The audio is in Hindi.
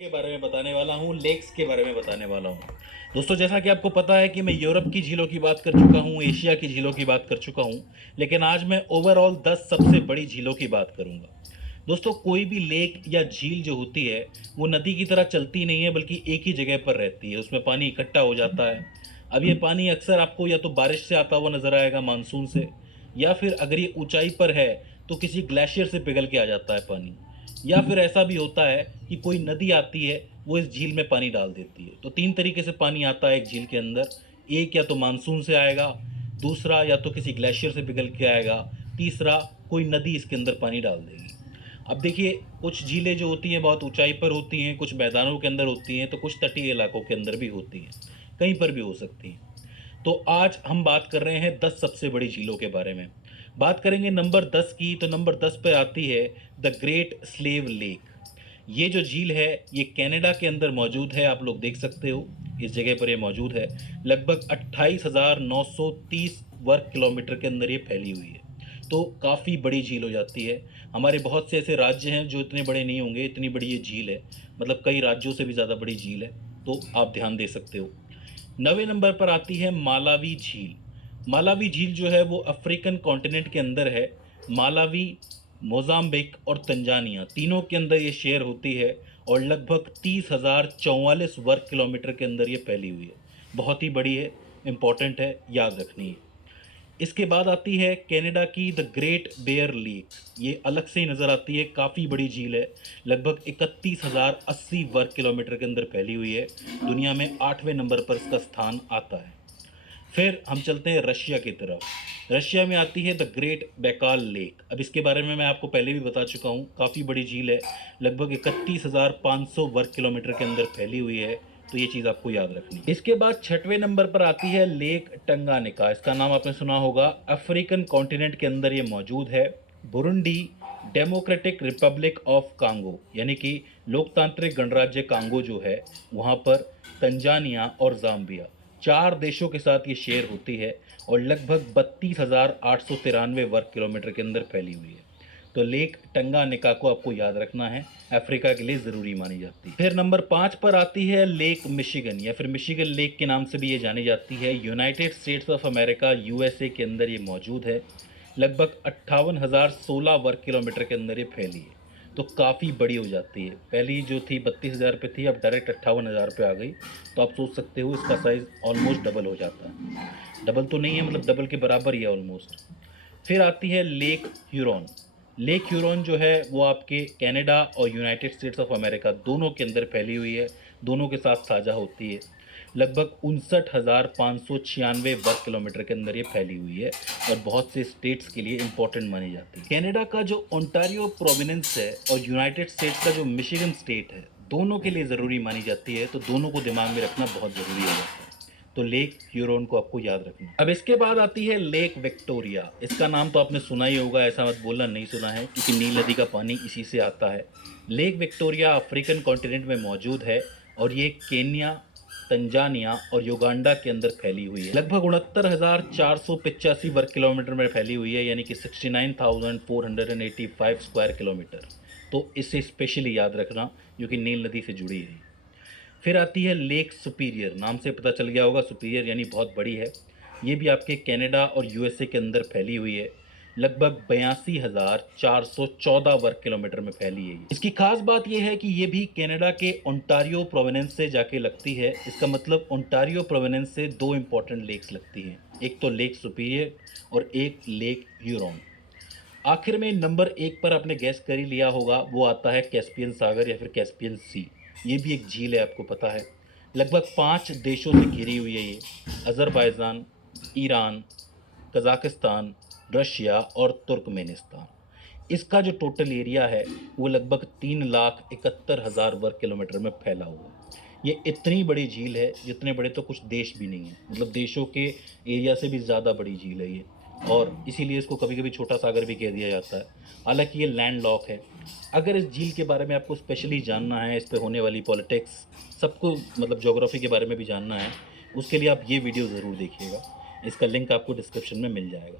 के बारे में बताने वाला हूँ, लेक्स के बारे में बताने वाला हूँ। दोस्तों, जैसा कि आपको पता है कि मैं यूरोप की झीलों की बात कर चुका हूँ, एशिया की झीलों की बात कर चुका हूँ, लेकिन आज मैं ओवरऑल 10 सबसे बड़ी झीलों की बात करूँगा। दोस्तों, कोई भी लेक या झील जो होती है, वो नदी की तरह चलती नहीं है, बल्कि एक ही जगह पर रहती है। उसमें पानी इकट्ठा हो जाता है। अब ये पानी अक्सर आपको या तो बारिश से आता हुआ नज़र आएगा, मानसून से, या फिर अगर ये ऊंचाई पर है तो किसी ग्लेशियर से पिघल के आ जाता है पानी, या फिर ऐसा भी होता है कि कोई नदी आती है, वो इस झील में पानी डाल देती है। तो 3 तरीके से पानी आता है एक झील के अंदर। एक या तो मानसून से आएगा, दूसरा या तो किसी ग्लेशियर से पिघल के आएगा, तीसरा कोई नदी इसके अंदर पानी डाल देगी। अब देखिए, कुछ झीलें जो होती हैं बहुत ऊंचाई पर होती हैं, कुछ मैदानों के अंदर होती हैं, तो कुछ तटीय इलाकों के अंदर भी होती हैं, कहीं पर भी हो सकती हैं। तो आज हम बात कर रहे हैं 10 सबसे बड़ी झीलों के बारे में। बात करेंगे नंबर 10 की, तो नंबर 10 पे आती है द ग्रेट स्लेव लेक। ये जो झील है, ये कनाडा के अंदर मौजूद है। आप लोग देख सकते हो, इस जगह पर ये मौजूद है। लगभग 28,930 वर्ग किलोमीटर के अंदर ये फैली हुई है। तो काफ़ी बड़ी झील हो जाती है। हमारे बहुत से ऐसे राज्य हैं जो इतने बड़े नहीं होंगे, इतनी बड़ी ये झील है। मतलब कई राज्यों से भी ज़्यादा बड़ी झील है। तो आप ध्यान दे सकते हो। 9वें नंबर पर आती है मालावी झील। मालावी झील जो है वो अफ्रीकन कॉन्टिनेंट के अंदर है। मालावी, मोजाम्बिक और तंजानिया तीनों के अंदर ये शेयर होती है, और लगभग 30,044 वर्ग किलोमीटर के अंदर ये फैली हुई है। बहुत ही बड़ी है, इम्पॉर्टेंट है, याद रखनी है। इसके बाद आती है कनाडा की द ग्रेट बेयर लेक। ये अलग से ही नज़र आती है, काफ़ी बड़ी झील है। लगभग 31,080 वर्ग किलोमीटर के अंदर फैली हुई है। दुनिया में 8वें नंबर पर इसका स्थान आता है। फिर हम चलते हैं रशिया की तरफ। रशिया में आती है द ग्रेट बैकाल लेक। अब इसके बारे में मैं आपको पहले भी बता चुका हूँ, काफ़ी बड़ी झील है। लगभग 31,500 वर्ग किलोमीटर के अंदर फैली हुई है। तो ये चीज़ आपको याद रखनी है। इसके बाद 6वें नंबर पर आती है लेक टंगानिका। इसका नाम आपने सुना होगा। अफ्रीकन कॉन्टिनेंट के अंदर ये मौजूद है। Burundi, democratic Republic of Congo, यानी कि लोकतांत्रिक गणराज्य कांगो जो है, वहाँ पर तंजानिया और जाम्बिया, 4 देशों के साथ ये शेयर होती है, और लगभग 32,893 वर्ग किलोमीटर के अंदर फैली हुई है। तो लेक टंगानिका को आपको याद रखना है, अफ्रीका के लिए ज़रूरी मानी जाती है। फिर नंबर 5 पर आती है लेक मिशिगन, या फिर मिशिगन लेक के नाम से भी ये जानी जाती है। United states of America, USA के अंदर ये मौजूद है। लगभग 58,016 वर्ग किलोमीटर के अंदर ये फैली है। तो काफ़ी बड़ी हो जाती है। पहली जो थी 32,000 पे थी, अब डायरेक्ट 58,000 पे आ गई। तो आप सोच सकते हो इसका साइज़ ऑलमोस्ट डबल हो जाता है। डबल तो नहीं है, मतलब डबल के बराबर ही है ऑलमोस्ट। फिर आती है लेक ह्यूरॉन। लेक ह्यूरॉन जो है वो आपके कनाडा और यूनाइटेड स्टेट्स ऑफ अमेरिका दोनों के अंदर फैली हुई है, दोनों के साथ साझा होती है। लगभग 59,596 वर्ग किलोमीटर के अंदर ये फैली हुई है, और बहुत से स्टेट्स के लिए इम्पोर्टेंट मानी जाती है। कनाडा का जो ओंटारियो प्रोविनेंस है और यूनाइटेड स्टेट्स का जो मिशिगन स्टेट है, दोनों के लिए ज़रूरी मानी जाती है। तो दोनों को दिमाग में रखना बहुत ज़रूरी हो जाता है। तो लेक ह्यूरोन को आपको याद रखना है। अब इसके बाद आती है लेक विक्टोरिया। इसका नाम तो आपने सुना ही होगा, ऐसा मत बोलना नहीं सुना है, क्योंकि नील नदी का पानी इसी से आता है। लेक विक्टोरिया अफ्रीकन कॉन्टिनेंट में मौजूद है, और ये केन्या, तंजानिया और युगांडा के अंदर फैली हुई है। लगभग 69,485 वर्ग किलोमीटर में फैली हुई है, यानी कि 69,485 स्क्वायर किलोमीटर। तो इसे स्पेशली याद रखना, क्योंकि नील नदी से जुड़ी है। फिर आती है लेक सुपीरियर। नाम से पता चल गया होगा, सुपीरियर यानी बहुत बड़ी है। ये भी आपके कनाडा और यूएसए के अंदर फैली हुई है। लगभग 82,414 वर्ग किलोमीटर में फैली है। इसकी खास बात यह है कि ये भी कनाडा के ओंटारियो प्रोविनेंस से जाके लगती है। इसका मतलब ओंटारियो प्रोविनेंस से 2 इंपॉर्टेंट लेक्स लगती हैं, एक तो लेक सुपीरियर और एक लेक ह्यूरॉन। आखिर में नंबर 1 पर आपने गैस कर ही लिया होगा, वो आता है कैस्पियन सागर या फिर कैस्पियन सी। ये भी एक झील है, आपको पता है। लगभग 5 देशों से घिरी हुई है ये। अज़रबैजान, ईरान, कज़ाकिस्तान, रशिया और तुर्कमेनिस्तान। इसका जो टोटल एरिया है वो लगभग 3,71,000 वर्ग किलोमीटर में फैला हुआ है। ये इतनी बड़ी झील है जितने बड़े तो कुछ देश भी नहीं हैं, मतलब देशों के एरिया से भी ज़्यादा बड़ी झील है ये। और इसीलिए इसको कभी कभी छोटा सागर भी कह दिया जाता है। हालांकि ये लैंड लॉक है। अगर इस झील के बारे में आपको स्पेशली जानना है, इस पे होने वाली पॉलिटिक्स, सबको मतलब ज्योग्राफी के बारे में भी जानना है, उसके लिए आप ये वीडियो ज़रूर देखिएगा। इसका लिंक आपको डिस्क्रिप्शन में मिल जाएगा।